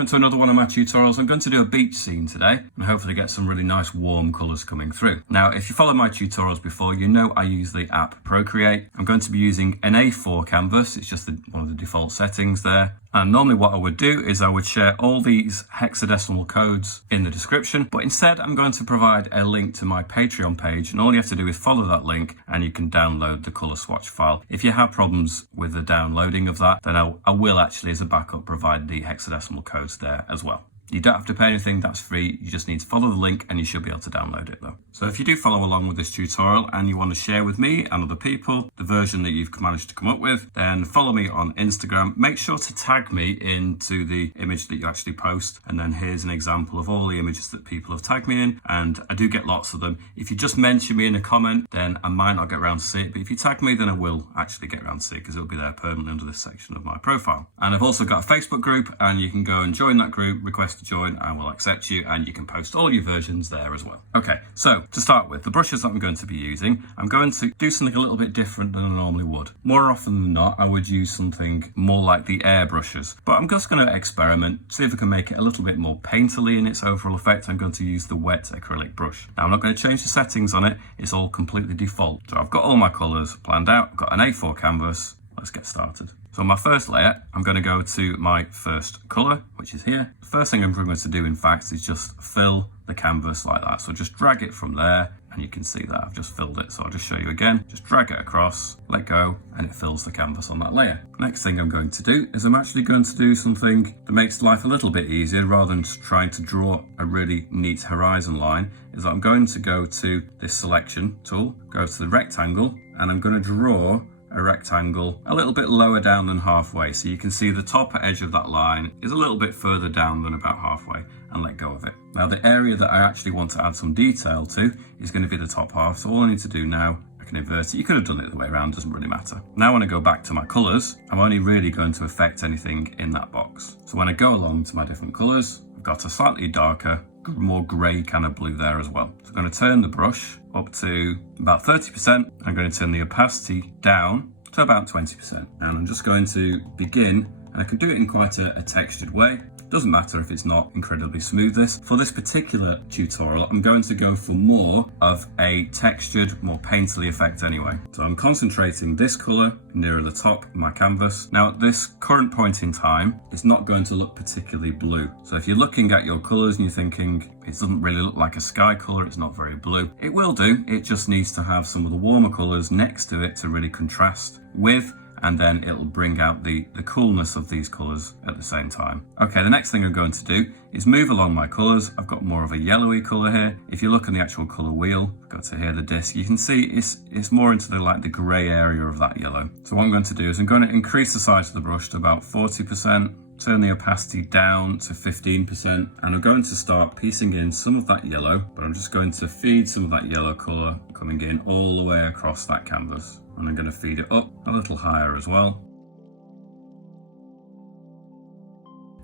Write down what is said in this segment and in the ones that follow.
welcome to another one of my tutorials. I'm going to do a beach scene today and hopefully get some really nice warm colours coming through. Now, if you follow my tutorials before, you know I use the app Procreate. I'm going to be using an A4 canvas. It's just one of the default settings there. And normally what I would do is I would share all these hexadecimal codes in the description, but instead I'm going to provide a link to my Patreon page, and all you have to do is follow that link and you can download the colour swatch file. If you have problems with the downloading of that, then I will actually as a backup provide the hexadecimal codes there as well. You don't have to pay anything, that's free. You just need to follow the link and you should be able to download it though. So if you do follow along with this tutorial and you want to share with me and other people the version that you've managed to come up with, then follow me on Instagram. Make sure to tag me into the image that you actually post. And then here's an example of all the images that people have tagged me in. And I do get lots of them. If you just mention me in a comment, then I might not get around to see it. But if you tag me, then I will actually get around to see it because it'll be there permanently under this section of my profile. And I've also got a Facebook group and you can go and join that group, request to join, I will accept you, and you can post all your versions there as well. Okay, so to start with, the brushes that I'm going to be using, I'm going to do something a little bit different than I normally would. More often than not, I would use something more like the air brushes, but I'm just going to experiment, see if I can make it a little bit more painterly in its overall effect. I'm going to use the wet acrylic brush. Now, I'm not going to change the settings on it. It's all completely default. So I've got all my colours planned out. I've got an A4 canvas. Let's get started. So on my first layer, I'm going to go to my first colour, which is here. The first thing I'm going to do, in fact, is just fill the canvas like that. So just drag it from there, and you can see that I've just filled it. So I'll just show you again. Just drag it across, let go, and it fills the canvas on that layer. Next thing I'm going to do is I'm actually going to do something that makes life a little bit easier rather than just trying to draw a really neat horizon line, is that I'm going to go to this selection tool, go to the rectangle, and I'm going to draw a rectangle a little bit lower down than halfway. So you can see the top edge of that line is a little bit further down than about halfway, and let go of it. Now the area that I actually want to add some detail to is going to be the top half. So all I need to do now, I can invert it. You could have done it the way around, doesn't really matter. Now when I go back to my colours, I'm only really going to affect anything in that box. So when I go along to my different colours, I've got a slightly darker, more grey kind of blue there as well. So I'm going to turn the brush up to about 30%. I'm going to turn the opacity down to about 20%. And I'm just going to begin, and I can do it in quite a textured way. Doesn't matter if it's not incredibly smooth this. For this particular tutorial, I'm going to go for more of a textured, more painterly effect anyway. So I'm concentrating this colour nearer the top of my canvas. Now at this current point in time, it's not going to look particularly blue. So if you're looking at your colours and you're thinking, it doesn't really look like a sky colour, it's not very blue. It will do, it just needs to have some of the warmer colours next to it to really contrast with, and then it'll bring out the coolness of these colours at the same time. Okay, the next thing I'm going to do is move along my colours. I've got more of a yellowy colour here. If you look on the actual colour wheel, I've got to here the disc, you can see it's more into the grey area of that yellow. So what I'm going to do is I'm going to increase the size of the brush to about 40%, turn the opacity down to 15%, and I'm going to start piecing in some of that yellow, but I'm just going to feed some of that yellow colour coming in all the way across that canvas. And I'm going to feed it up a little higher as well.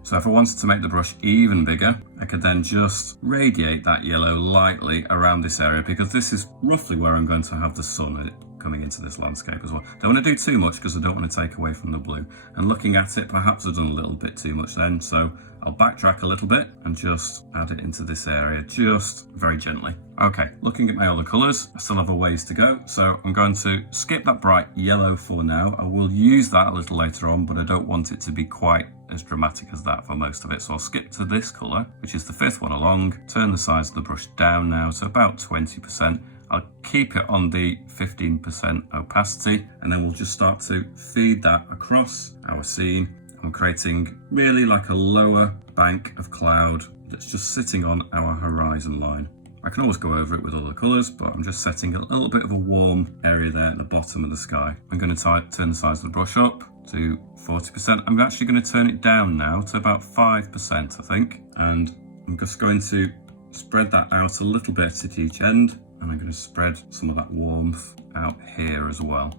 So if I wanted to make the brush even bigger, I could then just radiate that yellow lightly around this area, because this is roughly where I'm going to have the sun coming into this landscape as well. Don't want to do too much because I don't want to take away from the blue. And looking at it, perhaps I've done a little bit too much then, so I'll backtrack a little bit and just add it into this area, just very gently. Okay, looking at my other colours, I still have a ways to go, so I'm going to skip that bright yellow for now. I will use that a little later on, but I don't want it to be quite as dramatic as that for most of it. So I'll skip to this colour, which is the fifth one along, turn the size of the brush down now to about 20%. I'll keep it on the 15% opacity, and then we'll just start to feed that across our scene. I'm creating really like a lower bank of cloud that's just sitting on our horizon line. I can always go over it with other colours, but I'm just setting a little bit of a warm area there at the bottom of the sky. I'm going to turn the size of the brush up to 40%. I'm actually going to turn it down now to about 5%, I think. And I'm just going to spread that out a little bit at each end. And I'm going to spread some of that warmth out here as well.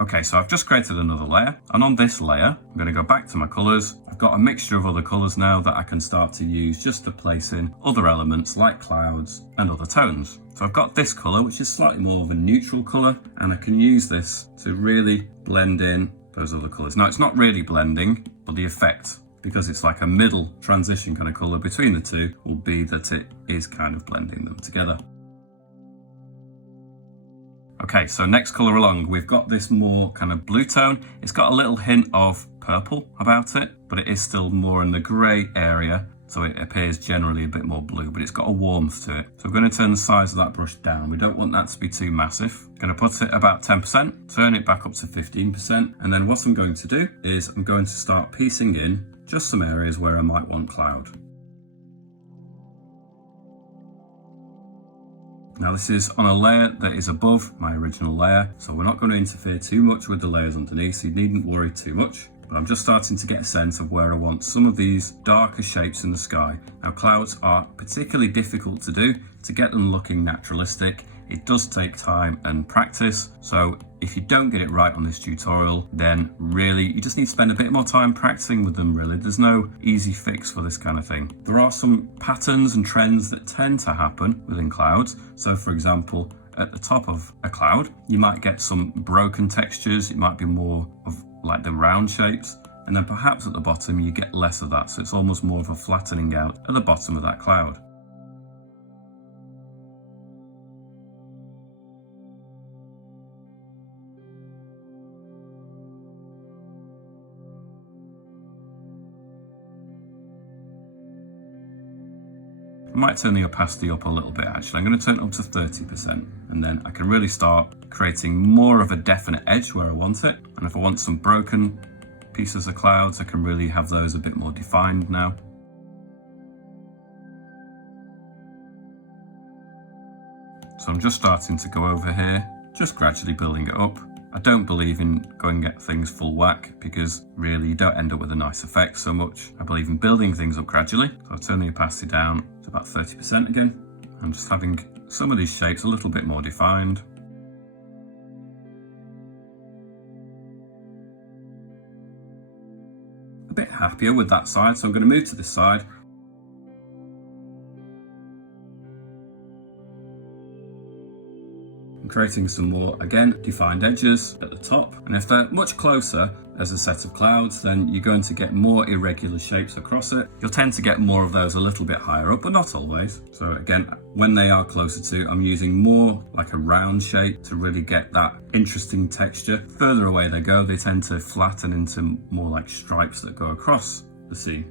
Okay, so I've just created another layer, and on this layer, I'm going to go back to my colours. I've got a mixture of other colours now that I can start to use just to place in other elements like clouds and other tones. So I've got this colour, which is slightly more of a neutral colour, and I can use this to really blend in those other colours. Now, it's not really blending, but the effect because it's like a middle transition kind of colour between the two, will be that it is kind of blending them together. Okay, so next colour along, we've got this more kind of blue tone. It's got a little hint of purple about it, but it is still more in the grey area, so it appears generally a bit more blue, but it's got a warmth to it. So we're going to turn the size of that brush down. We don't want that to be too massive. I'm going to put it about 10%, turn it back up to 15%, and then what I'm going to do is I'm going to start piecing in just some areas where I might want cloud. Now this is on a layer that is above my original layer, so we're not going to interfere too much with the layers underneath, so you needn't worry too much. But I'm just starting to get a sense of where I want some of these darker shapes in the sky. Now clouds are particularly difficult to do. To get them looking naturalistic, it does take time and practice. So if you don't get it right on this tutorial, then really you just need to spend a bit more time practicing with them really. There's no easy fix for this kind of thing. There are some patterns and trends that tend to happen within clouds. So for example, at the top of a cloud, you might get some broken textures. It might be more of like the round shapes, and then perhaps at the bottom you get less of that, so it's almost more of a flattening out at the bottom of that cloud. I might turn the opacity up a little bit actually. I'm going to turn it up to 30%, and then I can really start creating more of a definite edge where I want it. And if I want some broken pieces of clouds, I can really have those a bit more defined now. So I'm just starting to go over here, just gradually building it up. I don't believe in going and get things full whack because really you don't end up with a nice effect so much. I believe in building things up gradually. So I'll turn the opacity down to about 30% again. I'm just having some of these shapes a little bit more defined. A bit happier with that side, so I'm going to move to this side. I'm creating some more, again, defined edges at the top. And if they're much closer as a set of clouds, then you're going to get more irregular shapes across it. You'll tend to get more of those a little bit higher up, but not always. So again, when they are closer to, I'm using more like a round shape to really get that interesting texture. Further away they go, they tend to flatten into more like stripes that go across the scene.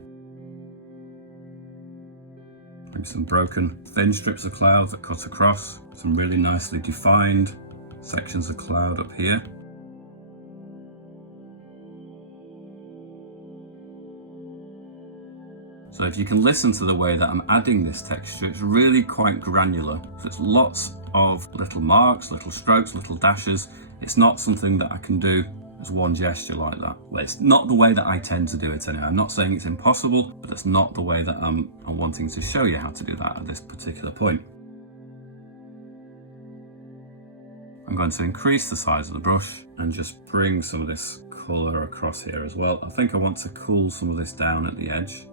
Maybe some broken thin strips of cloud that cut across, some really nicely defined sections of cloud up here. So if you can listen to the way that I'm adding this texture, it's really quite granular. So it's lots of little marks, little strokes, little dashes. It's not something that I can do as one gesture like that. Well, it's not the way that I tend to do it anyway. I'm not saying it's impossible, but it's not the way that I'm wanting to show you how to do that at this particular point. I'm going to increase the size of the brush and just bring some of this colour across here as well. I think I want to cool some of this down at the edge.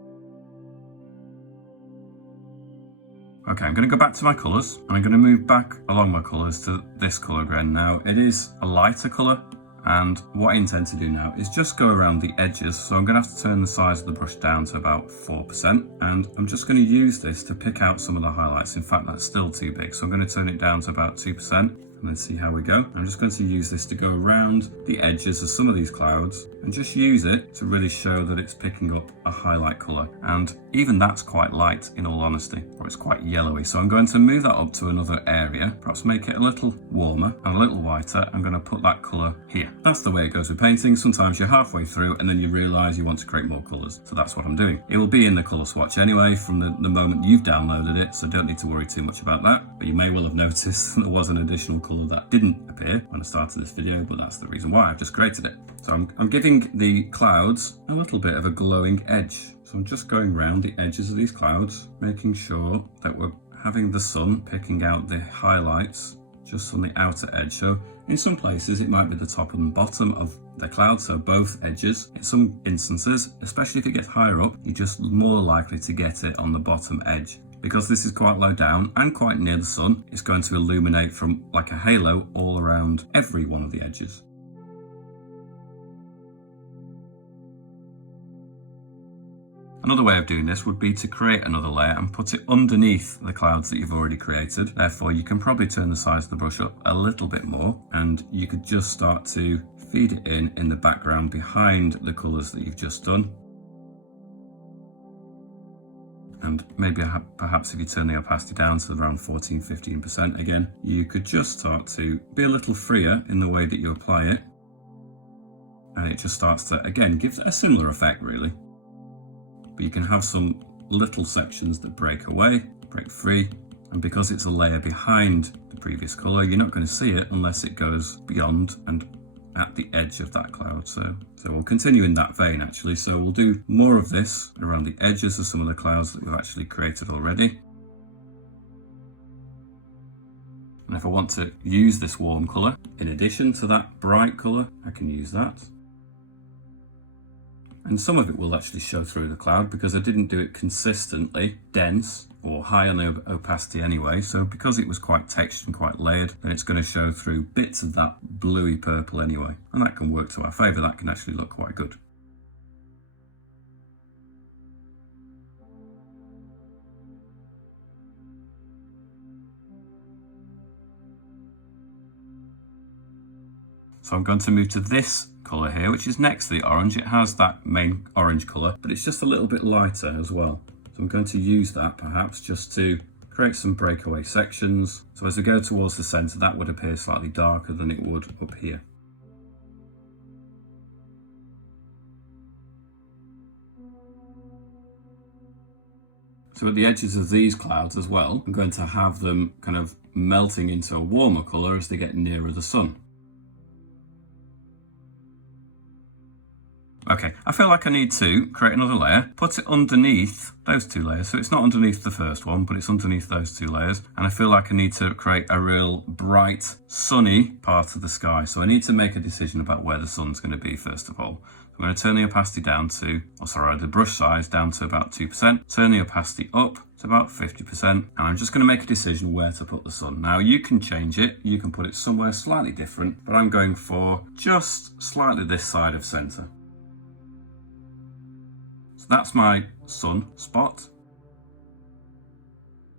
Okay, I'm going to go back to my colours and I'm going to move back along my colours to this colour again. Now, it is a lighter colour, and what I intend to do now is just go around the edges. So I'm going to have to turn the size of the brush down to about 4%, and I'm just going to use this to pick out some of the highlights. In fact, that's still too big, so I'm going to turn it down to about 2%. And then see how we go. I'm just going to use this to go around the edges of some of these clouds and just use it to really show that it's picking up a highlight colour. And even that's quite light in all honesty, or it's quite yellowy. So I'm going to move that up to another area, perhaps make it a little warmer and a little whiter. I'm going to put that colour here. That's the way it goes with painting. Sometimes you're halfway through and then you realise you want to create more colours. So that's what I'm doing. It will be in the colour swatch anyway from the moment you've downloaded it, so don't need to worry too much about that. But you may well have noticed there was an additional colour that didn't appear when I started this video, but that's the reason why I've just created it. So I'm giving the clouds a little bit of a glowing edge. So I'm just going around the edges of these clouds, making sure that we're having the sun picking out the highlights just on the outer edge. So in some places it might be the top and bottom of the cloud, so both edges. In some instances, especially if it gets higher up, you're just more likely to get it on the bottom edge. Because this is quite low down and quite near the sun, it's going to illuminate from like a halo all around every one of the edges. Another way of doing this would be to create another layer and put it underneath the clouds that you've already created. Therefore, you can probably turn the size of the brush up a little bit more, and you could just start to feed it in the background behind the colours that you've just done. And maybe perhaps if you turn the opacity down to around 14–15% again, you could just start to be a little freer in the way that you apply it. And it just starts to, again, give a similar effect really. But you can have some little sections that break away, break free. And because it's a layer behind the previous colour, you're not going to see it unless it goes beyond and at the edge of that cloud. So we'll continue in that vein actually. So we'll do more of this around the edges of some of the clouds that we've actually created already. And if I want to use this warm colour in addition to that bright colour, I can use that. And some of it will actually show through the cloud because I didn't do it consistently dense or high on the opacity anyway. So because it was quite textured and quite layered, then it's going to show through bits of that bluey purple anyway. And that can work to our favour. That can actually look quite good. So I'm going to move to this colour here, which is next to the orange. It has that main orange colour, but it's just a little bit lighter as well. So I'm going to use that perhaps just to create some breakaway sections. So as we go towards the centre, that would appear slightly darker than it would up here. So at the edges of these clouds as well, I'm going to have them kind of melting into a warmer colour as they get nearer the sun. Okay, I feel like I need to create another layer, put it underneath those two layers. So it's not underneath the first one, but it's underneath those two layers. And I feel like I need to create a real bright, sunny part of the sky. So I need to make a decision about where the sun's going to be first of all. I'm going to turn the opacity down to, the brush size down to about 2%, turn the opacity up to about 50%, and I'm just going to make a decision where to put the sun. Now you can change it, you can put it somewhere slightly different, but I'm going for just slightly this side of centre. That's my sun spot.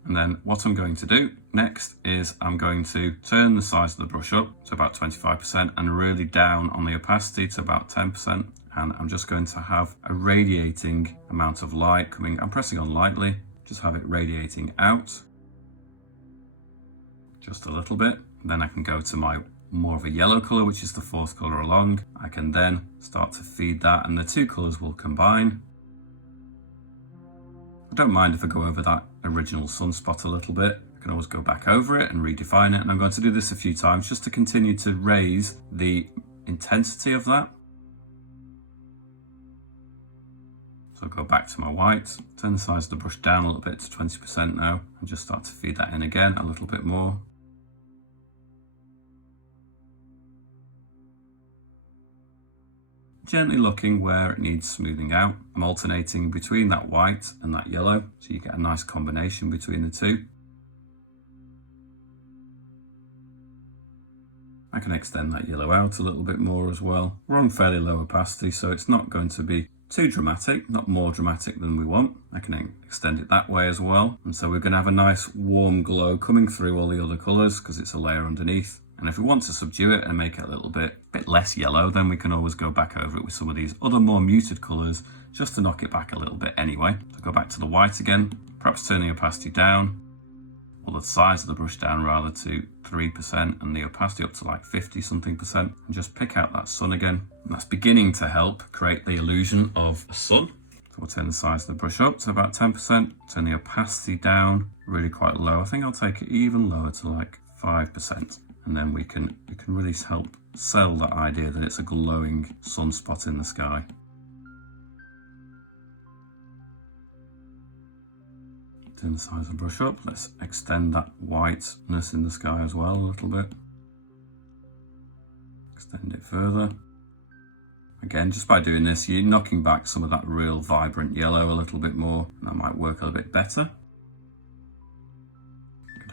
And then what I'm going to do next is I'm going to turn the size of the brush up to about 25% and really down on the opacity to about 10%. And I'm just going to have a radiating amount of light coming. I'm pressing on lightly, just have it radiating out just a little bit. Then I can go to my more of a yellow colour, which is the fourth colour along. I can then start to feed that and the two colours will combine. I don't mind if I go over that original sunspot a little bit. I can always go back over it and redefine it. And I'm going to do this a few times just to continue to raise the intensity of that. So I'll go back to my white, turn the size of the brush down a little bit to 20% now, and just start to feed that in again a little bit more. Gently looking where it needs smoothing out. I'm alternating between that white and that yellow, so you get a nice combination between the two. I can extend that yellow out a little bit more as well. We're on fairly low opacity, so it's not going to be too dramatic, not more dramatic than we want. I can extend it that way as well. And so we're going to have a nice warm glow coming through all the other colours because it's a layer underneath. And if we want to subdue it and make it a little bit less yellow, then we can always go back over it with some of these other more muted colours just to knock it back a little bit anyway. So go back to the white again, perhaps turn the opacity down, or the size of the brush down rather to 3% and the opacity up to like 50 something percent, and just pick out that sun again. And that's beginning to help create the illusion of a sun. So we'll turn the size of the brush up to about 10%, turn the opacity down really quite low. I think I'll take it even lower to like 5%. And then we can really help sell that idea that it's a glowing sunspot in the sky. Turn the size of the brush up. Let's extend that whiteness in the sky as well a little bit. Extend it further. Again, just by doing this, you're knocking back some of that real vibrant yellow a little bit more, and that might work a little bit better.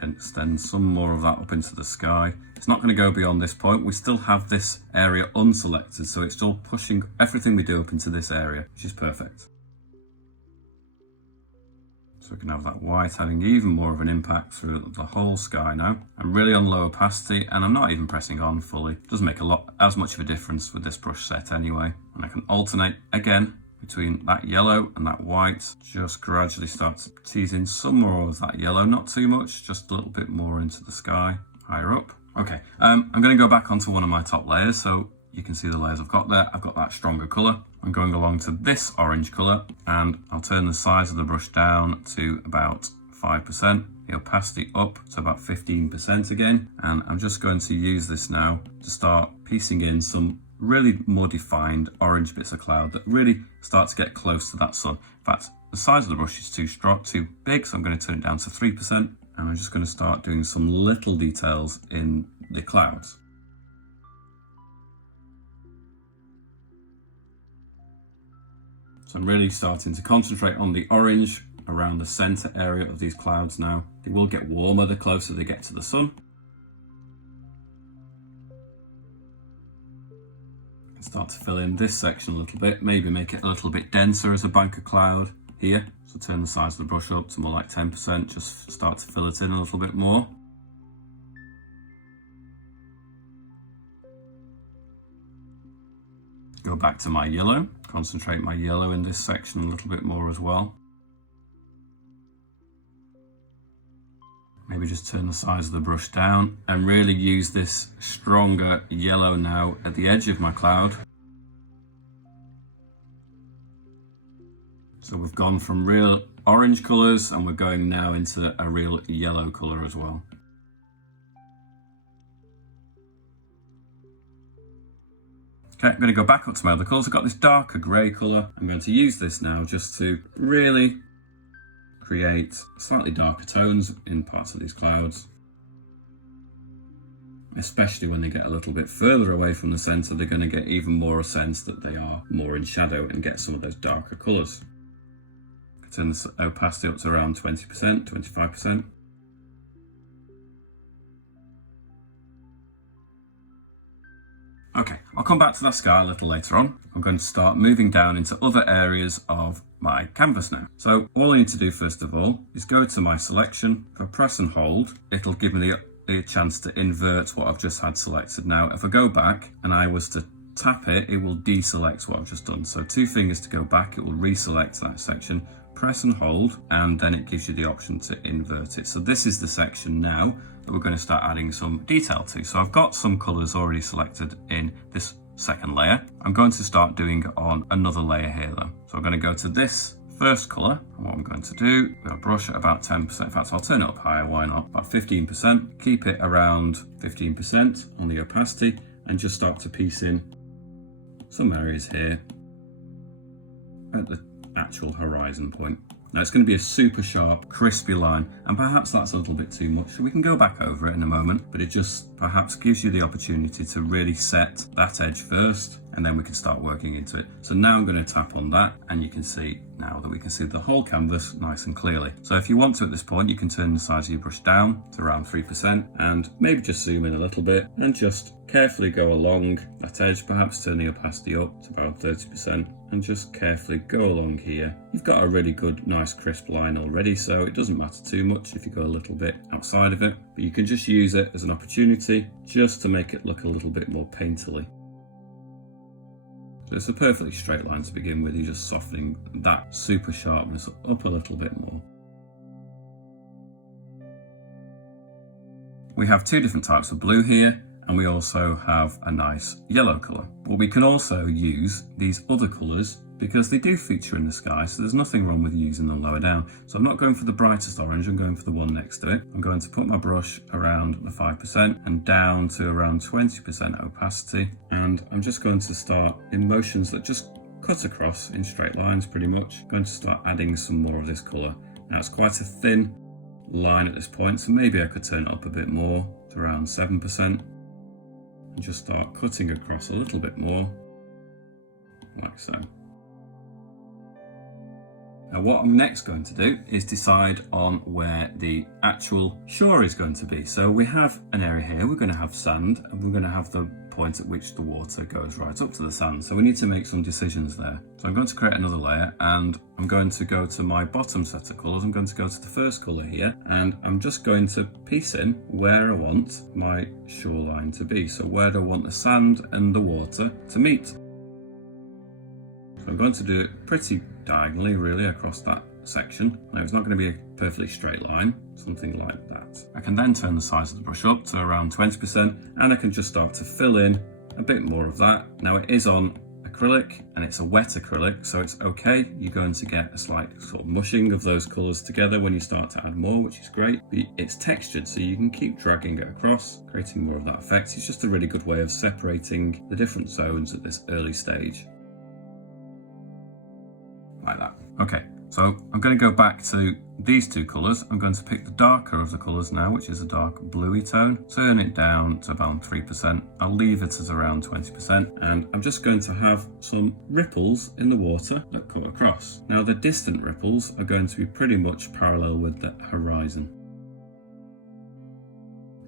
Then extend some more of that up into the sky. It's not going to go beyond this point. We still have this area unselected, so it's still pushing everything we do up into this area, which is perfect. So we can have that white having even more of an impact through the whole sky now. I'm really on low opacity and I'm not even pressing on fully. It doesn't make as much of a difference with this brush set anyway. And I can alternate again between that yellow and that white. Just gradually start to tease in some more of that yellow, not too much, just a little bit more into the sky, higher up. Okay, I'm going to go back onto one of my top layers so you can see the layers I've got there. I've got that stronger colour. I'm going along to this orange colour and I'll turn the size of the brush down to about 5%, the opacity up to about 15% again. And I'm just going to use this now to start piecing in some really more defined orange bits of cloud that really start to get close to that sun. In fact, the size of the brush is too big, so I'm going to turn it down to 3%. And I'm just going to start doing some little details in the clouds. So I'm really starting to concentrate on the orange around the center area of these clouds now. They will get warmer the closer they get to the sun. And start to fill in this section a little bit, maybe make it a little bit denser as a bank of cloud here. So turn the size of the brush up to more like 10%, just start to fill it in a little bit more. Go back to my yellow, concentrate my yellow in this section a little bit more as well. Maybe just turn the size of the brush down and really use this stronger yellow now at the edge of my cloud. So we've gone from real orange colours and we're going now into a real yellow colour as well. Okay, I'm going to go back up to my other colours. I've got this darker grey colour. I'm going to use this now just to really create slightly darker tones in parts of these clouds. Especially when they get a little bit further away from the centre, they're going to get even more a sense that they are more in shadow and get some of those darker colours. Turn the opacity up to around 20%, 25%. Okay, I'll come back to that sky a little later on. I'm going to start moving down into other areas of my canvas now. So all I need to do first of all is go to my selection. If I press and hold, it'll give me the chance to invert what I've just had selected. Now, if I go back and I was to tap it, it will deselect what I've just done. So 2 fingers to go back, it will reselect that section. Press and hold, and then it gives you the option to invert it. So this is the section now that we're going to start adding some detail to. So I've got some colours already selected in this second layer. I'm going to start doing it on another layer here though. So I'm going to go to this first colour, and what I'm going to do, I'm going to brush at about 10%. In fact, I'll turn it up higher, why not? About 15%. Keep it around 15% on the opacity, and just start to piece in some areas here at the actual horizon point. Now it's going to be a super sharp, crispy line, and perhaps that's a little bit too much, so we can go back over it in a moment, but it just perhaps gives you the opportunity to really set that edge first, and then we can start working into it. So now I'm going to tap on that, and you can see now that we can see the whole canvas nice and clearly. So if you want to at this point, you can turn the size of your brush down to around 3%, and maybe just zoom in a little bit, and just carefully go along that edge, perhaps turn the opacity up to about 30%, and just carefully go along here. You've got a really good, nice crisp line already, so it doesn't matter too much if you go a little bit outside of it, but you can just use it as an opportunity just to make it look a little bit more painterly. So it's a perfectly straight line to begin with, you're just softening that super sharpness up a little bit more. We have 2 different types of blue here, and we also have a nice yellow colour. But we can also use these other colours because they do feature in the sky, so there's nothing wrong with using them lower down. So I'm not going for the brightest orange, I'm going for the one next to it. I'm going to put my brush around the 5% and down to around 20% opacity, and I'm just going to start in motions that just cut across in straight lines pretty much. I'm going to start adding some more of this colour. Now it's quite a thin line at this point, so maybe I could turn it up a bit more to around 7%. And just start cutting across a little bit more, like so. Now what I'm next going to do is decide on where the actual shore is going to be. So we have an area here, we're going to have sand, and we're going to have the point at which the water goes right up to the sand. So we need to make some decisions there. So I'm going to create another layer, and I'm going to go to my bottom set of colours. I'm going to go to the first colour here, and I'm just going to piece in where I want my shoreline to be. So where do I want the sand and the water to meet? So I'm going to do it pretty diagonally really across that section. Now it's not going to be a perfectly straight line, something like that. I can then turn the size of the brush up to around 20%, and I can just start to fill in a bit more of that. Now it is on acrylic and it's a wet acrylic, so it's okay. You're going to get a slight sort of mushing of those colours together when you start to add more, which is great. But it's textured, so you can keep dragging it across, creating more of that effect. It's just a really good way of separating the different zones at this early stage. Like that. Okay, so I'm going to go back to these two colours. I'm going to pick the darker of the colours now, which is a dark bluey tone, turn it down to about 3%. I'll leave it at around 20%, and I'm just going to have some ripples in the water that cut across. Now the distant ripples are going to be pretty much parallel with the horizon.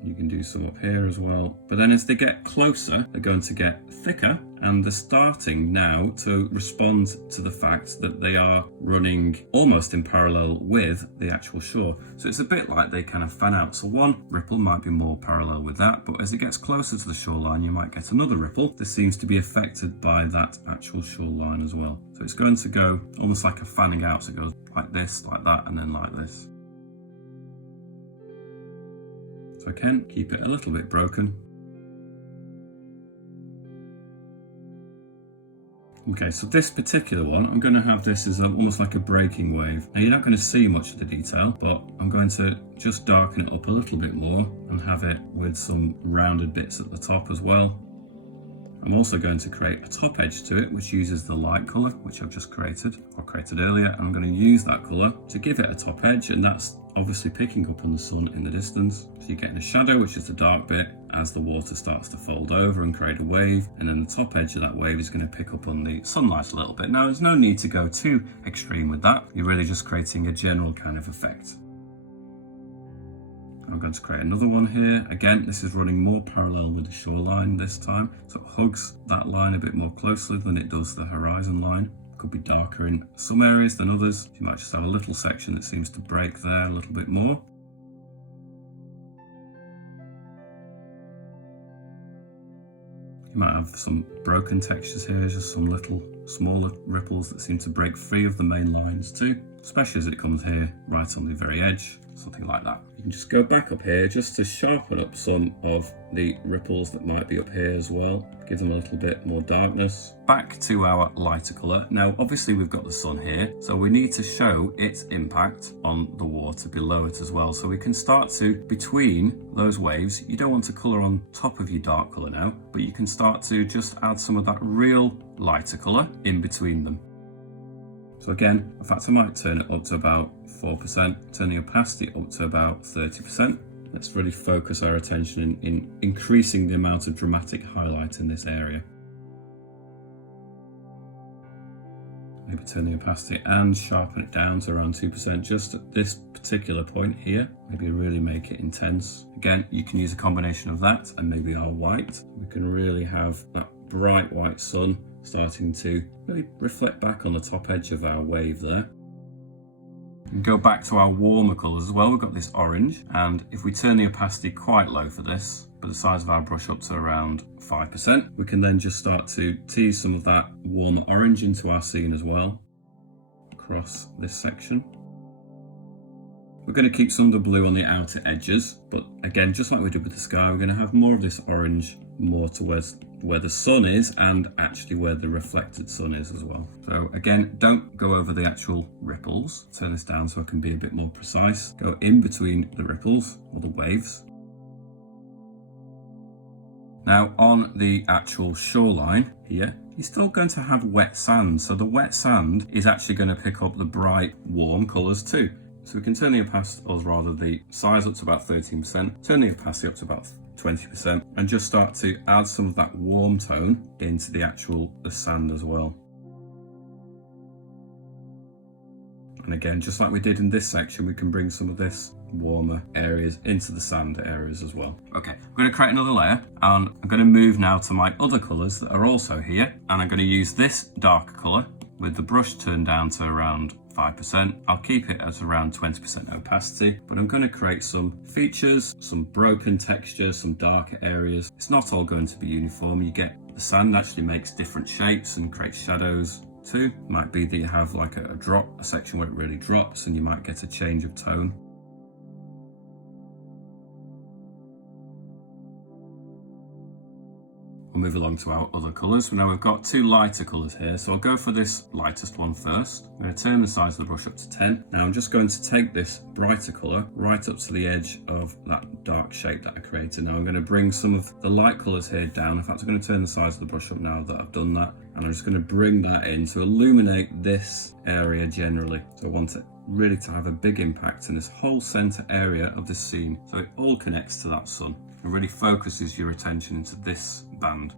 You can do some up here as well. But then as they get closer, they're going to get thicker, and they're starting now to respond to the fact that they are running almost in parallel with the actual shore. So it's a bit like they kind of fan out. So one ripple might be more parallel with that, but as it gets closer to the shoreline, you might get another ripple. This seems to be affected by that actual shoreline as well. So it's going to go almost like a fanning out. So it goes like this, like that, and then like this. So I can keep it a little bit broken. Okay, so this particular one, I'm going to have this as almost like a breaking wave. Now you're not going to see much of the detail, but I'm going to just darken it up a little bit more and have it with some rounded bits at the top as well. I'm also going to create a top edge to it, which uses the light colour, which I've just created earlier. And I'm going to use that colour to give it a top edge, and that's obviously picking up on the sun in the distance. So you're getting a shadow, which is the dark bit, as the water starts to fold over and create a wave, and then the top edge of that wave is going to pick up on the sunlight a little bit. Now there's no need to go too extreme with that. You're really just creating a general kind of effect. I'm going to create another one here. Again, this is running more parallel with the shoreline this time, so it hugs that line a bit more closely than it does the horizon line. Could be darker in some areas than others. You might just have a little section that seems to break there a little bit more. You might have some broken textures here, just some little smaller ripples that seem to break free of the main lines too, especially as it comes here right on the very edge, something like that. You can just go back up here just to sharpen up some of the ripples that might be up here as well, give them a little bit more darkness. Back to our lighter colour. Now obviously we've got the sun here, so we need to show its impact on the water below it as well. So we can start to, between those waves, you don't want to colour on top of your dark colour now, but you can start to just add some of that real lighter colour in between them. So again, in fact I might turn it up to about 4%, turn the opacity up to about 30%. Let's really focus our attention in increasing the amount of dramatic highlight in this area. Maybe turn the opacity and sharpen it down to around 2% just at this particular point here. Maybe really make it intense. Again, you can use a combination of that and maybe our white. We can really have that bright white sun starting to really reflect back on the top edge of our wave there. And go back to our warmer colours as well. We've got this orange, and if we turn the opacity quite low for this, but the size of our brush up to around 5%, we can then just start to tease some of that warmer orange into our scene as well, across this section. We're going to keep some of the blue on the outer edges, but again, just like we did with the sky, we're going to have more of this orange more towards where the sun is and actually where the reflected sun is as well. So again, don't go over the actual ripples. Turn this down so I can be a bit more precise. Go in between the ripples or the waves. Now on the actual shoreline here, you're still going to have wet sand. So the wet sand is actually going to pick up the bright, warm colours too. So we can turn the opacity, or rather the size up to about 13%, turn the opacity up to about 20%, and just start to add some of that warm tone into the sand as well. And again, just like we did in this section, we can bring some of this warmer areas into the sand areas as well. Okay, I'm going to create another layer, and I'm going to move now to my other colours that are also here, and I'm going to use this darker colour with the brush turned down to around 5%. I'll keep it at around 20% opacity, but I'm going to create some features, some broken texture, some darker areas. It's not all going to be uniform. You get the sand actually makes different shapes and creates shadows too. It might be that you have like a drop, a section where it really drops, and you might get a change of tone. We'll move along to our other colours. Now we've got two lighter colours here, so I'll go for this lightest one first. I'm going to turn the size of the brush up to 10. Now I'm just going to take this brighter colour right up to the edge of that dark shape that I created. Now I'm going to bring some of the light colours here down. In fact, I'm going to turn the size of the brush up now that I've done that, and I'm just going to bring that in to illuminate this area generally. So I want it really to have a big impact in this whole centre area of this scene, so it all connects to that sun and really focuses your attention into this band.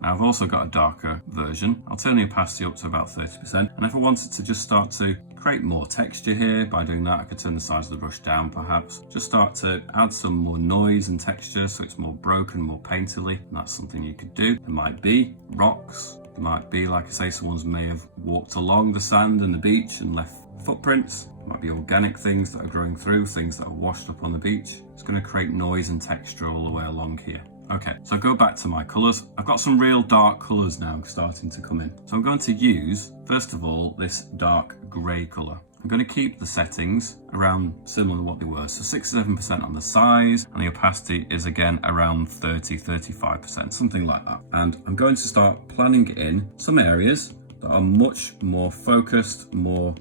Now I've also got a darker version. I'll turn the opacity up to about 30%, and if I wanted to just start to create more texture here, by doing that I could turn the size of the brush down perhaps, just start to add some more noise and texture so it's more broken, more painterly, and that's something you could do. There might be rocks, there might be, like I say, someone may have walked along the sand and the beach and left footprints. It might be organic things that are growing through, things that are washed up on the beach. It's going to create noise and texture all the way along here. Okay, so go back to my colours. I've got some real dark colours now starting to come in. So I'm going to use, first of all, this dark grey colour. I'm going to keep the settings around similar to what they were. So 67% on the size, and the opacity is again around 30-35%, something like that. And I'm going to start planning in some areas that are much more focused, more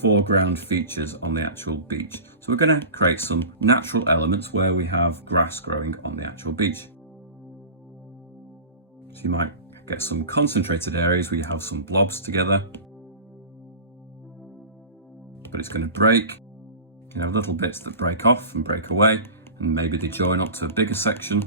foreground features on the actual beach. So we're going to create some natural elements where we have grass growing on the actual beach. So you might get some concentrated areas where you have some blobs together, but it's going to break. You have little bits that break off and break away, and maybe they join up to a bigger section.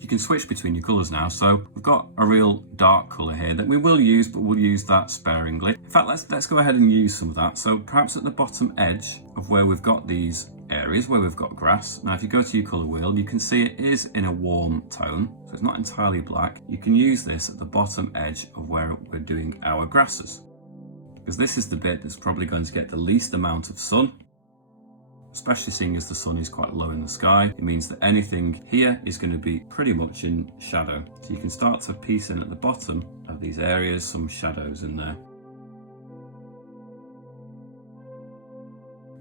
You can switch between your colours now, so we've got a real dark colour here that we will use, but we'll use that sparingly. In fact, let's go ahead and use some of that. So perhaps at the bottom edge of where we've got these areas where we've got grass. Now if you go to your colour wheel, you can see it is in a warm tone, so it's not entirely black. You can use this at the bottom edge of where we're doing our grasses, because this is the bit that's probably going to get the least amount of sun. Especially seeing as the sun is quite low in the sky, it means that anything here is going to be pretty much in shadow. So you can start to piece in at the bottom of these areas some shadows in there.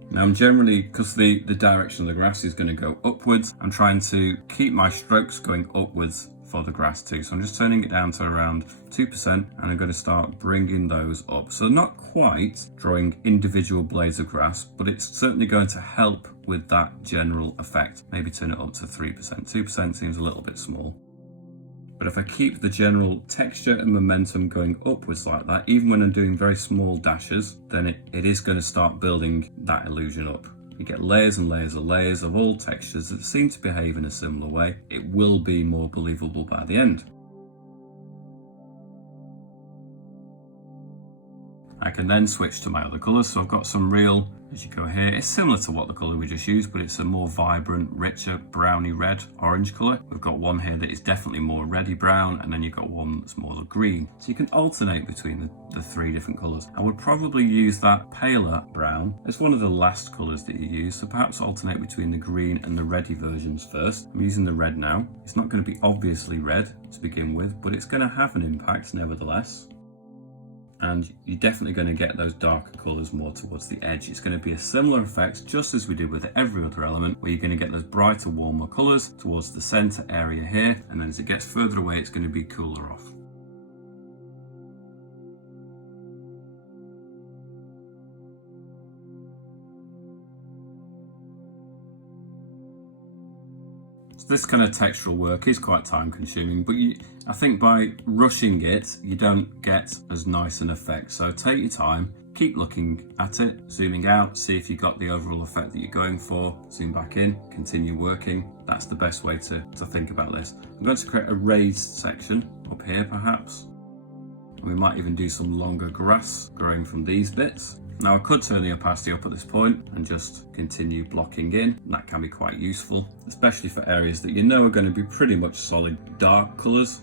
Now I'm generally, because the direction of the grass is going to go upwards, I'm trying to keep my strokes going upwards for the grass too. So I'm just turning it down to around 2%, and I'm going to start bringing those up. So not quite drawing individual blades of grass, but it's certainly going to help with that general effect. Maybe turn it up to 3%. 2% seems a little bit small. But if I keep the general texture and momentum going upwards like that, even when I'm doing very small dashes, then it is going to start building that illusion up. You get layers and layers and layers of all textures that seem to behave in a similar way. It will be more believable by the end. I can then switch to my other colours. So I've got some real, as you go here, it's similar to what the colour we just used, but it's a more vibrant, richer, browny red, orange colour. We've got one here that is definitely more reddy brown, and then you've got one that's more green. So you can alternate between the three different colours. I would probably use that paler brown as one of the last colours that you use, so perhaps alternate between the green and the reddy versions first. I'm using the red now. It's not going to be obviously red to begin with, but it's going to have an impact nevertheless. And you're definitely going to get those darker colours more towards the edge. It's going to be a similar effect, just as we did with every other element, where you're going to get those brighter, warmer colours towards the centre area here, and then as it gets further away, it's going to be cooler off. This kind of textural work is quite time consuming, but I think by rushing it, you don't get as nice an effect. So take your time, keep looking at it, zooming out, see if you got the overall effect that you're going for, zoom back in, continue working. That's the best way to think about this. I'm going to create a raised section up here perhaps. We might even do some longer grass growing from these bits. Now I could turn the opacity up at this point and just continue blocking in. That can be quite useful, especially for areas that you know are going to be pretty much solid dark colours.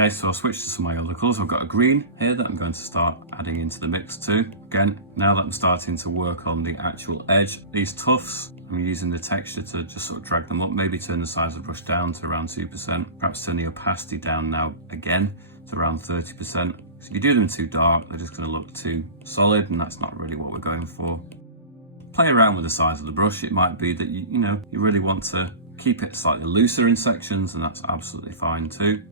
Okay, so I'll switch to some of my other colours. I've got a green here that I'm going to start adding into the mix too. Again, now that I'm starting to work on the actual edge, these tufts, I'm using the texture to just sort of drag them up, maybe turn the size of the brush down to around 2%, perhaps turn the opacity down now again to around 30%. So if you do them too dark, they're just going to look too solid, and that's not really what we're going for. Play around with the size of the brush. It might be that you really want to keep it slightly looser in sections, and that's absolutely fine too.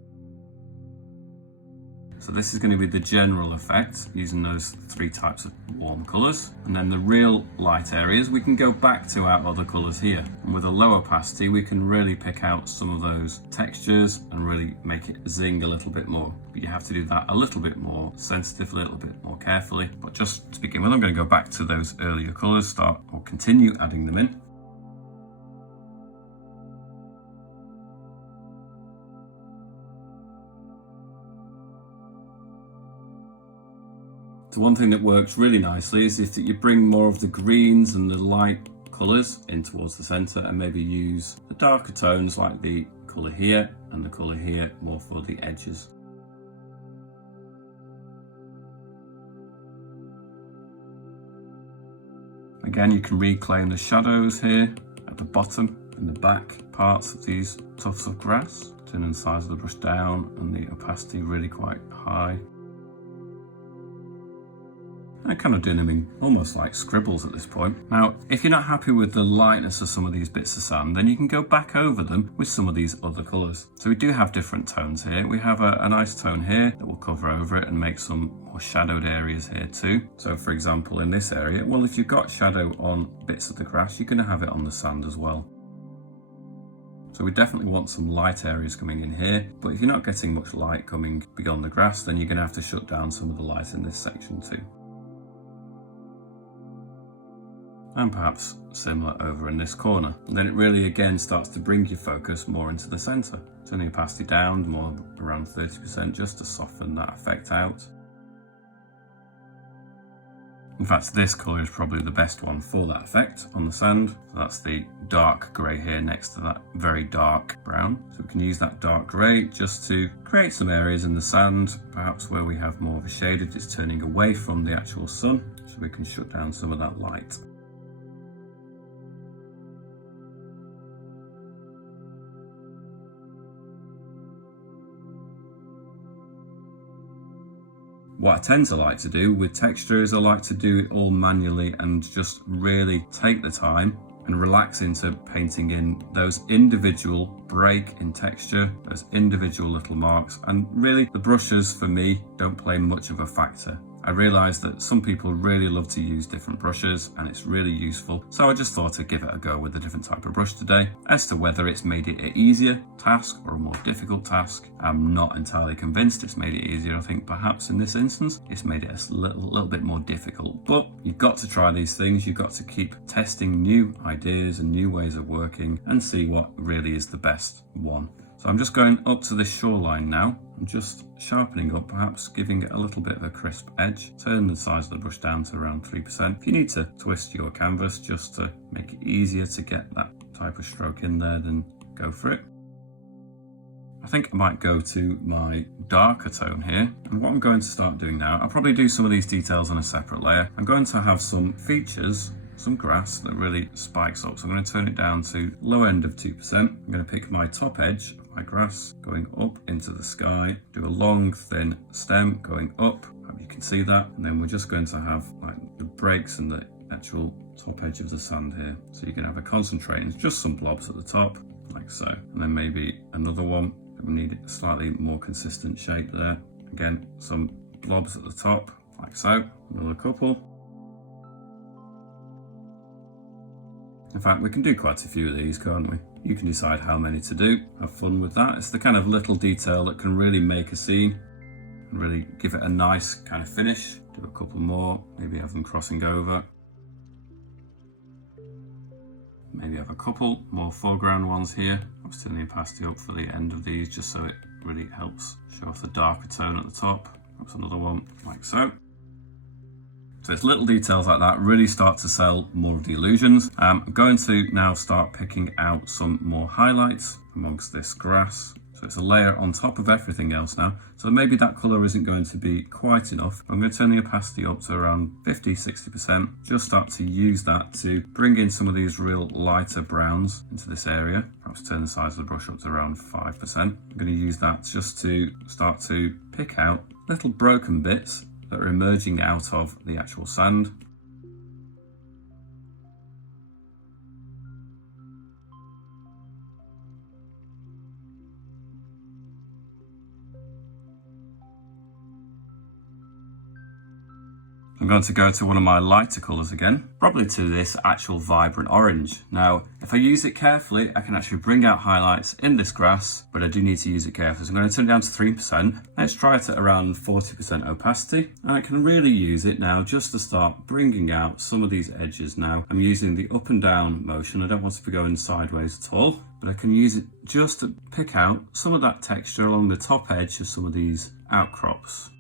So this is going to be the general effect using those three types of warm colours. And then the real light areas, we can go back to our other colours here. And with a low opacity, we can really pick out some of those textures and really make it zing a little bit more. But you have to do that a little bit more sensitively, a little bit more carefully. But just to begin with, I'm going to go back to those earlier colours, continue adding them in. So one thing that works really nicely is if you bring more of the greens and the light colours in towards the centre, and maybe use the darker tones like the colour here and the colour here more for the edges. Again, you can reclaim the shadows here at the bottom and the back parts of these tufts of grass, turning the size of the brush down and the opacity really quite high. I'm kind of doing them in almost like scribbles at this point. Now, if you're not happy with the lightness of some of these bits of sand, then you can go back over them with some of these other colours. So we do have different tones here. We have a nice tone here that will cover over it and make some more shadowed areas here too. So for example, in this area, well, if you've got shadow on bits of the grass, you're going to have it on the sand as well. So we definitely want some light areas coming in here, but if you're not getting much light coming beyond the grass, then you're going to have to shut down some of the light in this section too. And perhaps similar over in this corner. And then it really again starts to bring your focus more into the centre. Turn the opacity down more around 30% just to soften that effect out. In fact, this colour is probably the best one for that effect on the sand. So that's the dark grey here next to that very dark brown. So we can use that dark grey just to create some areas in the sand, perhaps where we have more of a shade if it's turning away from the actual sun, so we can shut down some of that light. What I tend to like to do with texture is I like to do it all manually and just really take the time and relax into painting in those individual break in texture, those individual little marks, and really the brushes for me don't play much of a factor. I realise that some people really love to use different brushes and it's really useful, so I just thought I'd give it a go with a different type of brush today. As to whether it's made it an easier task or a more difficult task, I'm not entirely convinced it's made it easier. I think perhaps in this instance it's made it a little bit more difficult, but you've got to try these things. You've got to keep testing new ideas and new ways of working and see what really is the best one. So I'm just going up to this shoreline now. I'm just sharpening up, perhaps giving it a little bit of a crisp edge. Turn the size of the brush down to around 3%. If you need to twist your canvas just to make it easier to get that type of stroke in there, then go for it. I think I might go to my darker tone here. And what I'm going to start doing now, I'll probably do some of these details on a separate layer. I'm going to have some features, some grass that really spikes up. So I'm going to turn it down to low end of 2%. I'm going to pick my top edge of my grass going up into the sky, do a long thin stem going up. Hope you can see that. And then we're just going to have like the breaks and the actual top edge of the sand here. So you can have a concentrating, just some blobs at the top like so. And then maybe another one. We need a slightly more consistent shape there. Again, some blobs at the top like so. Another couple. In fact, we can do quite a few of these, can't we? You can decide how many to do. Have fun with that. It's the kind of little detail that can really make a scene and really give it a nice kind of finish. Do a couple more, maybe have them crossing over. Maybe have a couple more foreground ones here. I'll turn the opacity up for the end of these just so it really helps show off the darker tone at the top. That's another one like so. So it's little details like that really start to sell more of the illusions. I'm going to now start picking out some more highlights amongst this grass. So it's a layer on top of everything else now. So maybe that colour isn't going to be quite enough. I'm going to turn the opacity up to around 50–60%. Just start to use that to bring in some of these real lighter browns into this area. Perhaps turn the size of the brush up to around 5%. I'm going to use that just to start to pick out little broken bits that are emerging out of the actual sand. I'm going to go to one of my lighter colours again, probably to this actual vibrant orange. Now, if I use it carefully, I can actually bring out highlights in this grass, but I do need to use it carefully. So I'm going to turn it down to 3%. Let's try it at around 40% opacity. And I can really use it now just to start bringing out some of these edges now. I'm using the up and down motion. I don't want to be going sideways at all, but I can use it just to pick out some of that texture along the top edge of some of these outcrops.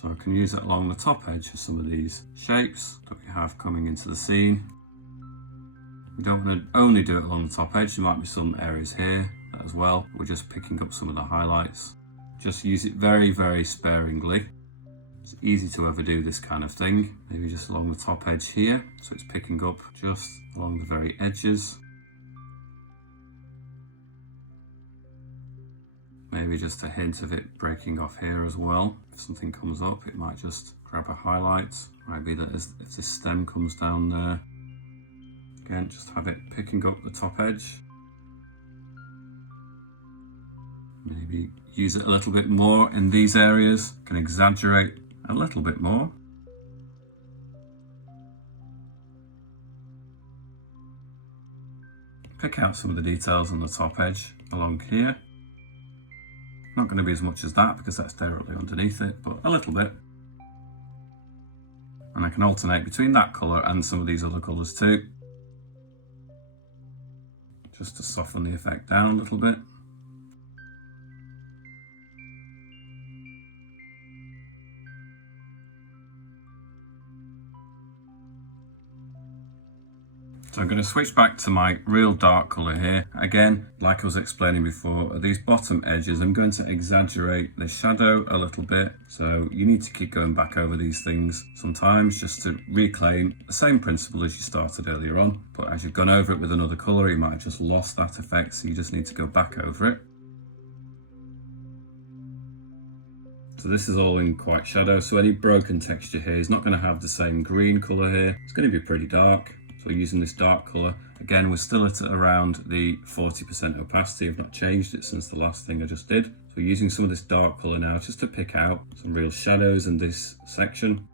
So I can use it along the top edge of some of these shapes that we have coming into the scene. We don't want to only do it along the top edge. There might be some areas here as well. We're just picking up some of the highlights. Just use it very, very sparingly. It's easy to overdo this kind of thing. Maybe just along the top edge here. So it's picking up just along the very edges. Maybe just a hint of it breaking off here as well. If something comes up, it might just grab a highlight. Maybe that if this stem comes down there, again, just have it picking up the top edge. Maybe use it a little bit more in these areas. Can exaggerate a little bit more. Pick out some of the details on the top edge along here. Not going to be as much as that because that's directly underneath it, but a little bit. And I can alternate between that colour and some of these other colours too, just to soften the effect down a little bit. So I'm going to switch back to my real dark colour here. Again, like I was explaining before, at these bottom edges, I'm going to exaggerate the shadow a little bit. So you need to keep going back over these things sometimes just to reclaim the same principle as you started earlier on. But as you've gone over it with another colour, you might have just lost that effect. So you just need to go back over it. So this is all in quite shadow. So any broken texture here is not going to have the same green colour here. It's going to be pretty dark. So using this dark colour, again, we're still at around the 40% opacity. I've not changed it since the last thing I just did. So using some of this dark colour now just to pick out some real shadows in this section.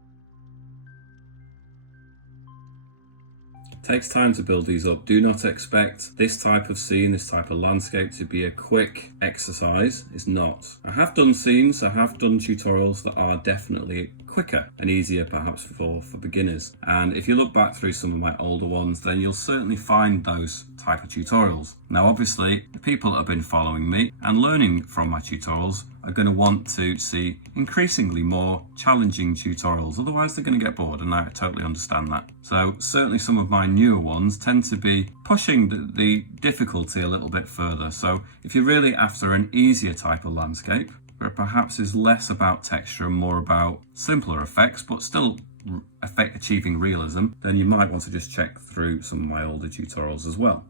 It takes time to build these up. Do not expect this type of scene, this type of landscape to be a quick exercise. It's not. I have done scenes, I have done tutorials that are definitely quicker and easier perhaps for beginners. And if you look back through some of my older ones, then you'll certainly find those type of tutorials. Now obviously, the people that have been following me and learning from my tutorials are going to want to see increasingly more challenging tutorials, otherwise they're going to get bored, and I totally understand that. So certainly some of my newer ones tend to be pushing the difficulty a little bit further. So if you're really after an easier type of landscape, where perhaps is less about texture and more about simpler effects, but still achieving realism, then you might want to just check through some of my older tutorials as well.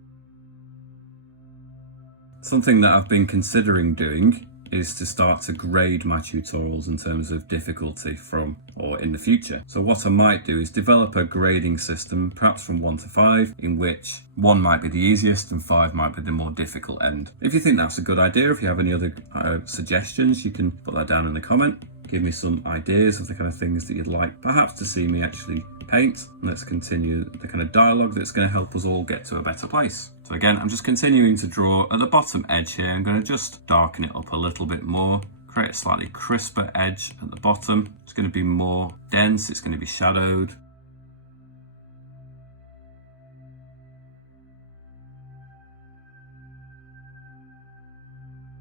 Something that I've been considering doing is to start to grade my tutorials in terms of difficulty from or in the future. So what I might do is develop a grading system, perhaps from 1 to 5, in which 1 might be the easiest and 5 might be the more difficult end. If you think that's a good idea, if you have any other suggestions, you can put that down in the comment. give me some ideas of the kind of things that you'd like perhaps to see me actually paint. And let's continue the kind of dialogue that's going to help us all get to a better place. So again, I'm just continuing to draw at the bottom edge here. I'm going to just darken it up a little bit more, create a slightly crisper edge at the bottom. It's going to be more dense, it's going to be shadowed.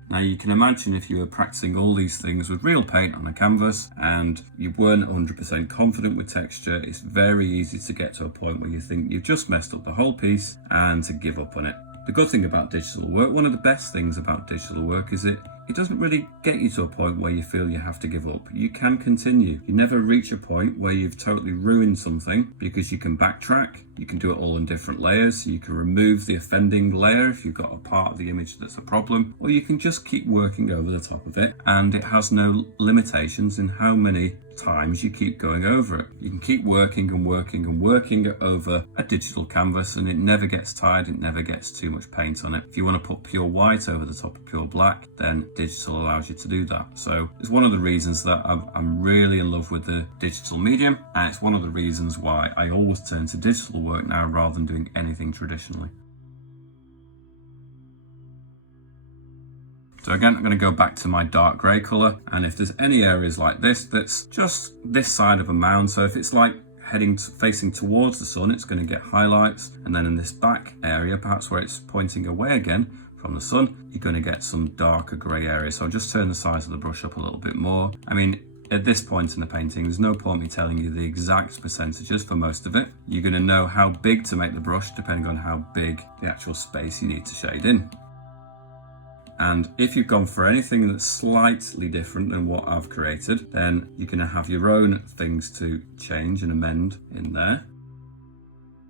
Now you can imagine if you were practicing all these things with real paint on a canvas and you weren't 100% confident with texture, it's very easy to get to a point where you think you've just messed up the whole piece and to give up on it. The good thing about digital work, one of the best things about digital work is it doesn't really get you to a point where you feel you have to give up. You can continue. You never reach a point where you've totally ruined something because you can backtrack. You can do it all in different layers. So you can remove the offending layer if you've got a part of the image that's a problem, or you can just keep working over the top of it, and it has no limitations in how many times you keep going over it. You can keep working and working and working over a digital canvas, and it never gets tired, it never gets too much paint on it. If you want to put pure white over the top of pure black, then digital allows you to do that. So it's one of the reasons that I'm really in love with the digital medium, and it's one of the reasons why I always turn to digital work now rather than doing anything traditionally. So again, I'm going to go back to my dark grey colour, and if there's any areas like this that's just this side of a mound, so if it's like facing towards the sun, it's going to get highlights, and then in this back area, perhaps where it's pointing away again from the sun, you're going to get some darker grey areas. So I'll just turn the size of the brush up a little bit more. I mean, at this point in the painting, there's no point me telling you the exact percentages for most of it. You're going to know how big to make the brush depending on how big the actual space you need to shade in. And if you've gone for anything that's slightly different than what I've created, then you're going to have your own things to change and amend in there.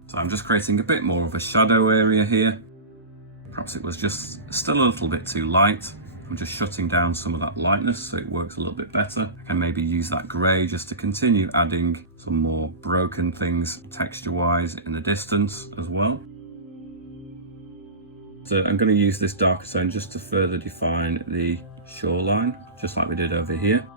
So I'm just creating a bit more of a shadow area here. Perhaps it was just still a little bit too light. I'm just shutting down some of that lightness so it works a little bit better. I can maybe use that grey just to continue adding some more broken things texture-wise in the distance as well. So I'm going to use this darker tone just to further define the shoreline, just like we did over here.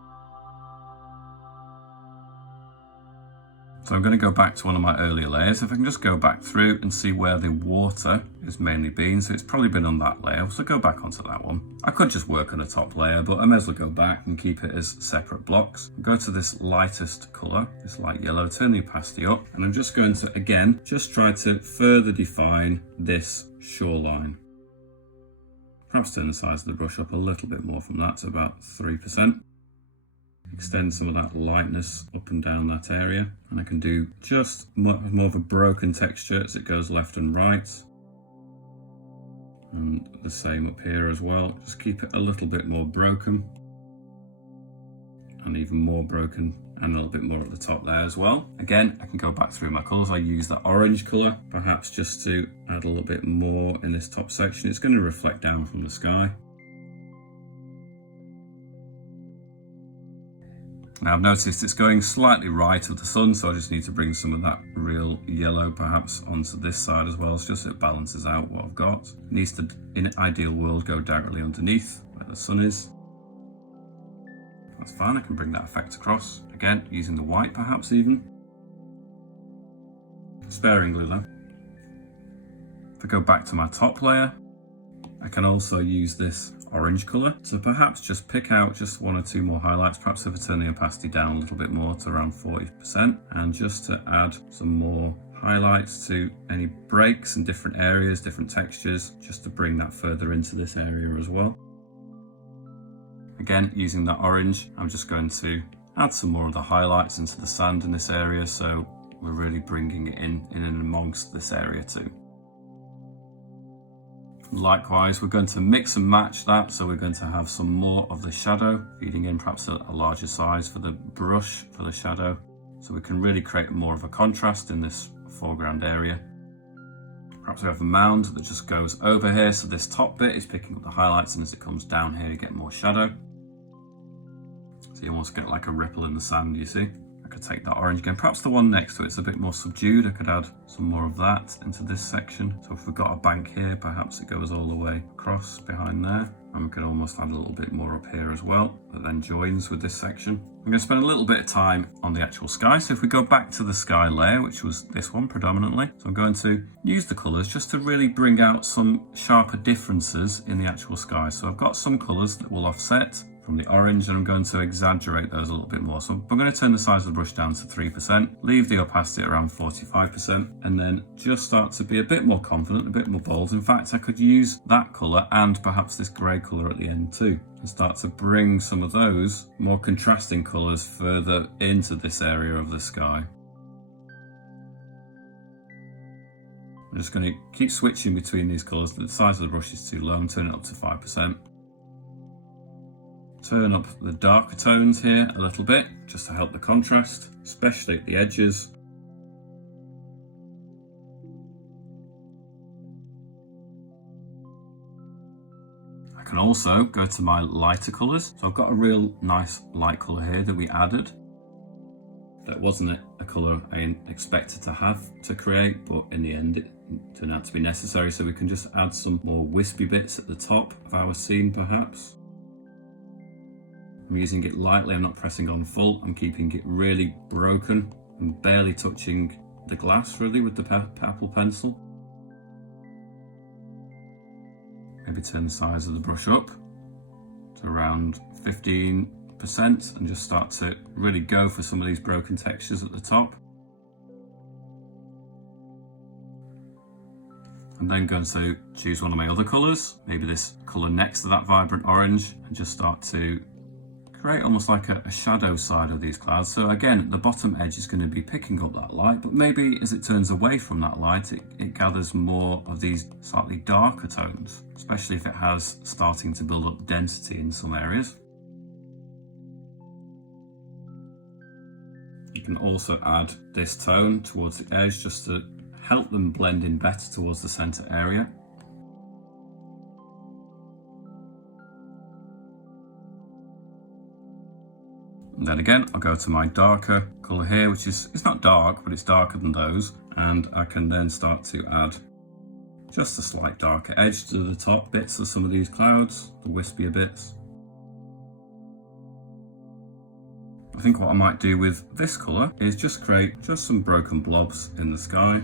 So I'm going to go back to one of my earlier layers. If I can just go back through and see where the water has mainly been. So it's probably been on that layer. So go back onto that one. I could just work on a top layer, but I may as well go back and keep it as separate blocks. Go to this lightest colour, this light yellow, turn the opacity up. And I'm just going to, again, just try to further define this shoreline. Perhaps turn the size of the brush up a little bit more from that, to about 3%. Extend some of that lightness up and down that area, and I can do just more of a broken texture as it goes left and right, and the same up here as well. Just keep it a little bit more broken, and even more broken, and a little bit more at the top there as well. Again, I can go back through my colours. I use that orange colour perhaps just to add a little bit more in this top section. It's going to reflect down from the sky. Now I've noticed it's going slightly right of the sun, so I just need to bring some of that real yellow perhaps onto this side as well. It's just so it balances out what I've got. It needs to, in an ideal world, go directly underneath where the sun is. That's fine, I can bring that effect across. Again, using the white perhaps even. Sparingly though. If I go back to my top layer, I can also use this orange colour to perhaps just pick out just one or two more highlights. Perhaps if I turn the opacity down a little bit more to around 40%, and just to add some more highlights to any breaks in different areas, different textures, just to bring that further into this area as well. Again, using that orange, I'm just going to add some more of the highlights into the sand in this area, so we're really bringing it in and amongst this area too. Likewise, we're going to mix and match that, so we're going to have some more of the shadow feeding in, perhaps a larger size for the brush for the shadow, so we can really create more of a contrast in this foreground area. Perhaps we have a mound that just goes over here, so this top bit is picking up the highlights, and as it comes down here you get more shadow. So you almost get like a ripple in the sand, you see. I could take that orange again, perhaps the one next to it's a bit more subdued. I could add some more of that into this section. So if we've got a bank here, perhaps it goes all the way across behind there. And we can almost add a little bit more up here as well, that then joins with this section. I'm going to spend a little bit of time on the actual sky. So if we go back to the sky layer, which was this one predominantly, so I'm going to use the colours just to really bring out some sharper differences in the actual sky. So I've got some colours that will offset from the orange, and I'm going to exaggerate those a little bit more. So I'm going to turn the size of the brush down to 3%, leave the opacity at around 45%, and then just start to be a bit more confident, a bit more bold. In fact, I could use that colour and perhaps this grey colour at the end too, and start to bring some of those more contrasting colours further into this area of the sky. I'm just going to keep switching between these colours. The size of the brush is too low, I'm turning it up to 5%. Turn up the darker tones here a little bit, just to help the contrast, especially at the edges. I can also go to my lighter colours. So I've got a real nice light colour here that we added. That wasn't a colour I expected to have to create, but in the end it turned out to be necessary. So we can just add some more wispy bits at the top of our scene perhaps. I'm using it lightly, I'm not pressing on full, I'm keeping it really broken and barely touching the glass really with the Apple pencil. Maybe turn the size of the brush up to around 15% and just start to really go for some of these broken textures at the top. I'm then going to choose one of my other colours, maybe this colour next to that vibrant orange, and just start to create almost like a shadow side of these clouds. So again, the bottom edge is going to be picking up that light, but maybe as it turns away from that light, it gathers more of these slightly darker tones, especially if it has starting to build up density in some areas. You can also add this tone towards the edge just to help them blend in better towards the center area. And then again, I'll go to my darker colour here, which is, it's not dark, but it's darker than those. And I can then start to add just a slight darker edge to the top bits of some of these clouds, the wispier bits. I think what I might do with this colour is just create just some broken blobs in the sky.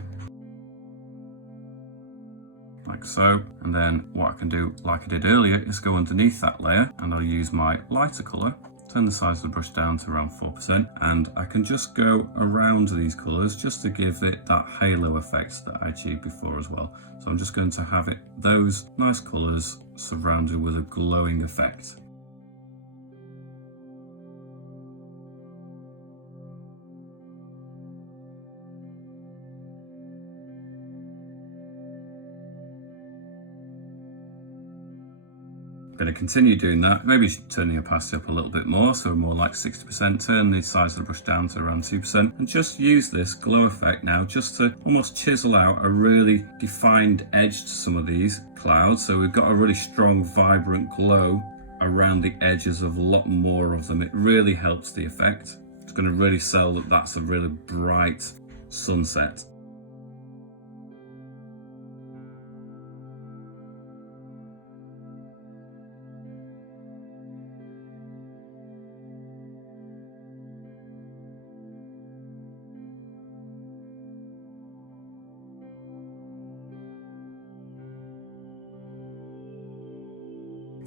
Like so. And then what I can do, like I did earlier, is go underneath that layer and I'll use my lighter colour. Turn the size of the brush down to around 4%, and I can just go around these colours just to give it that halo effect that I achieved before as well. So I'm just going to have it, those nice colours surrounded with a glowing effect. I'm going to continue doing that, maybe turn the opacity up a little bit more, so more like 60%, turn the size of the brush down to around 2%, and just use this glow effect now just to almost chisel out a really defined edge to some of these clouds. So we've got a really strong, vibrant glow around the edges of a lot more of them. It really helps the effect. It's going to really sell that that's a really bright sunset.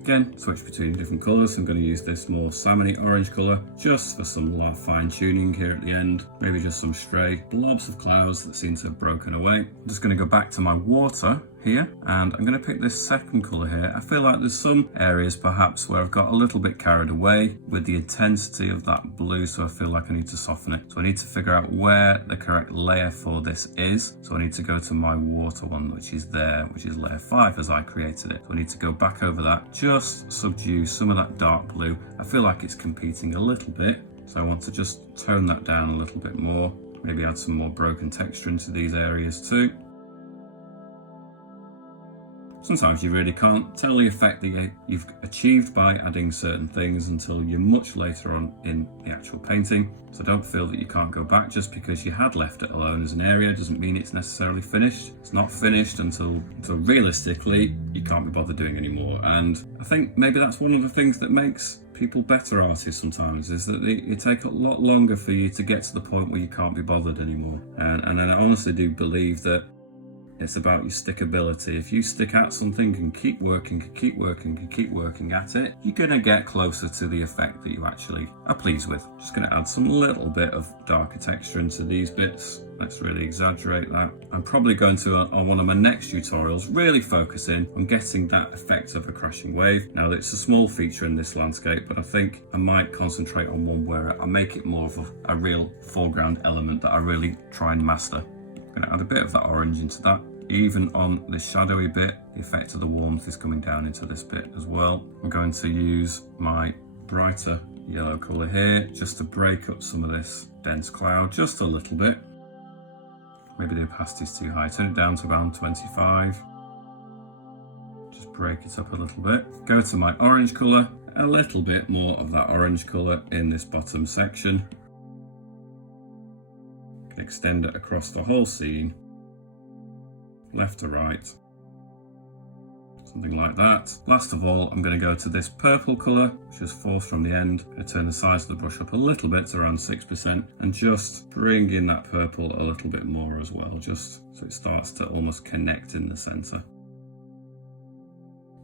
Again, switch between different colours. I'm going to use this more salmony orange colour just for some fine tuning here at the end. Maybe just some stray blobs of clouds that seem to have broken away. I'm just going to go back to my water here, and I'm going to pick this second colour here. I feel like there's some areas perhaps where I've got a little bit carried away with the intensity of that blue, so I feel like I need to soften it. So I need to figure out where the correct layer for this is. So I need to go to my water one, which is there, which is layer 5 as I created it. So I need to go back over that, just subdue some of that dark blue. I feel like it's competing a little bit, so I want to just tone that down a little bit more, maybe add some more broken texture into these areas too. Sometimes you really can't tell the effect that you've achieved by adding certain things until you're much later on in the actual painting. So don't feel that you can't go back. Just because you had left it alone as an area doesn't mean it's necessarily finished. It's not finished until realistically you can't be bothered doing anymore. And I think maybe that's one of the things that makes people better artists sometimes, is that it take a lot longer for you to get to the point where you can't be bothered anymore. And I honestly do believe that it's about your stickability. If you stick at something and keep working at it, you're gonna get closer to the effect that you actually are pleased with. Just gonna add some little bit of darker texture into these bits. Let's really exaggerate that. I'm probably going to, on one of my next tutorials, really focus in on getting that effect of a crashing wave. Now, it's a small feature in this landscape, but I think I might concentrate on one where I make it more of a real foreground element that I really try and master. I'm going to add a bit of that orange into that. Even on this shadowy bit, the effect of the warmth is coming down into this bit as well. I'm going to use my brighter yellow colour here just to break up some of this dense cloud just a little bit. Maybe the opacity is too high. Turn it down to around 25. Just break it up a little bit. Go to my orange colour, a little bit more of that orange colour in this bottom section. Extend it across the whole scene, left to right, something like that. Last of all, I'm going to go to this purple colour, which is fourth from the end. I'm going to turn the size of the brush up a little bit to around 6% and just bring in that purple a little bit more as well, just so it starts to almost connect in the centre.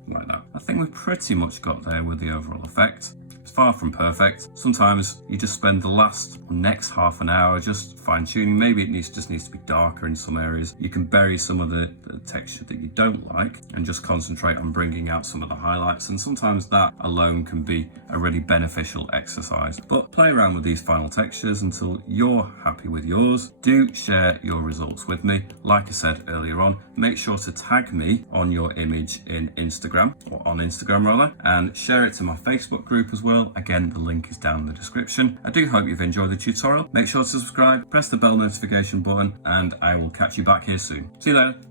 Like that. I think we've pretty much got there with the overall effect. It's far from perfect. Sometimes you just spend the next half an hour just fine tuning. Maybe it just needs to be darker in some areas. You can bury some of the texture that you don't like and just concentrate on bringing out some of the highlights. And sometimes that alone can be a really beneficial exercise. But play around with these final textures until you're happy with yours. Do share your results with me. Like I said earlier on, make sure to tag me on your image in Instagram, or on Instagram rather, and share it to my Facebook group as well. Again, the link is down in the description. I do hope you've enjoyed the tutorial. Make sure to subscribe, press the bell notification button, and I will catch you back here soon. See you later.